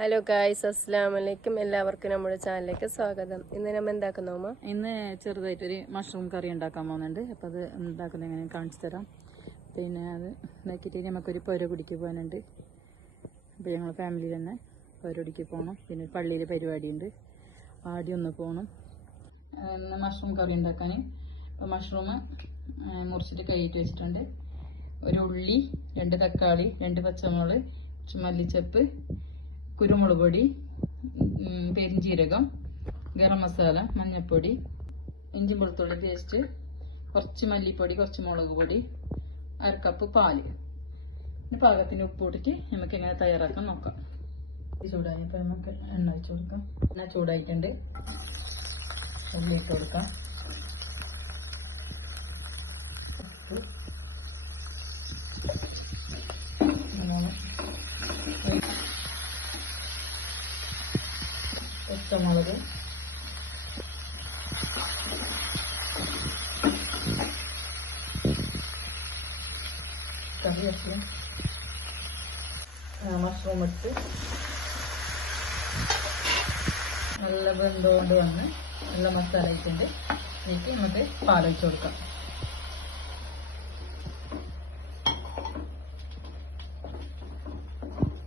Hello guys അസ്സാം വലൈക്കും എല്ലാവർക്കും നമ്മുടെ ചാനലിലേക്ക് സ്വാഗതം. ഇന്ന് നമ്മൾ എന്താക്കുന്നു ഇന്ന് ചെറുതായിട്ടൊരു മഷ്റൂം കറി ഉണ്ടാക്കാൻ പോകുന്നുണ്ട്. അപ്പം അത് ഉണ്ടാക്കുന്നത് എങ്ങനെ കാണിച്ചു തരാം. പിന്നെ അത് ഉണ്ടാക്കിയിട്ട് നമുക്കൊരു പൊരകുടിക്ക് പോകാനുണ്ട്. അപ്പോൾ ഞങ്ങൾ ഫാമിലി തന്നെ പൊരകുടിക്ക് പോകണം പിന്നെ പള്ളിയിൽ പരിപാടിയുണ്ട്. ആടി ഒന്ന് പോകണം മഷ്റൂം കറി ഉണ്ടാക്കാൻ. അപ്പോൾ മഷ്റൂം മുറിച്ചിട്ട് കഴുകിയിട്ട് വെച്ചിട്ടുണ്ട്. ഒരു ഉള്ളി രണ്ട് തക്കാളി രണ്ട് പച്ചമുളക് മല്ലിച്ചപ്പ് കുരുമുളക് പൊടി പെരിഞ്ചീരകം ഗരം മസാല മഞ്ഞൾപ്പൊടി ഇഞ്ചി വെളുത്തുള്ളി പേസ്റ്റ് കുറച്ച് മല്ലിപ്പൊടി കുറച്ച് മുളക് പൊടി അരക്കപ്പ് കപ്പ് പാൽ. പാകത്തിന് ഉപ്പ് ഇട്ടിട്ട് നമുക്ക് എങ്ങനെ തയ്യാറാക്കാൻ നോക്കാം. ചൂടായപ്പോൾ നമുക്ക് എണ്ണ വെച്ച് കൊടുക്കാം. എണ്ണ ചൂടായിട്ടുണ്ട്. ഉള്ളി ഇട്ട് കൊടുക്കാം. പച്ചമുളക് കറിവേപ്പില മഷ്റൂം ഇട്ട് നല്ല ബന്ധമുണ്ട് വന്ന് നല്ല മസാല ഇട്ടുണ്ട് എനിക്ക് നമുക്ക് പാലൊഴിച്ച് കൊടുക്കാം.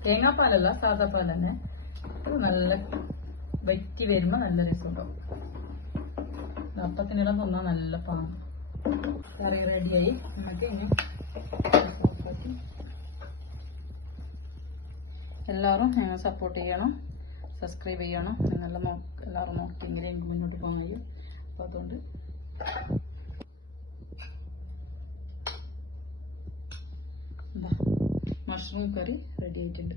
തേങ്ങാപ്പാലല്ല സാധാ പാൽ തന്നെ നല്ല വറ്റി വരുമ്പോൾ നല്ല രസമുണ്ടാവും. അപ്പത്തിനിടം തന്നാൽ നല്ല പാണ് കറി റെഡിയായി. നമുക്ക് എല്ലാവരും ഞങ്ങൾ സപ്പോർട്ട് ചെയ്യണം. സബ്സ്ക്രൈബ് ചെയ്യണം. എന്നുള്ള നോ എല്ലാവരും നോക്കിയെങ്കിലേ എനിക്ക് മുന്നോട്ട് പോകാൻ കഴിയും. അപ്പോൾ അതുകൊണ്ട് മഷ്റൂം കറി റെഡി ആയിട്ടുണ്ട്.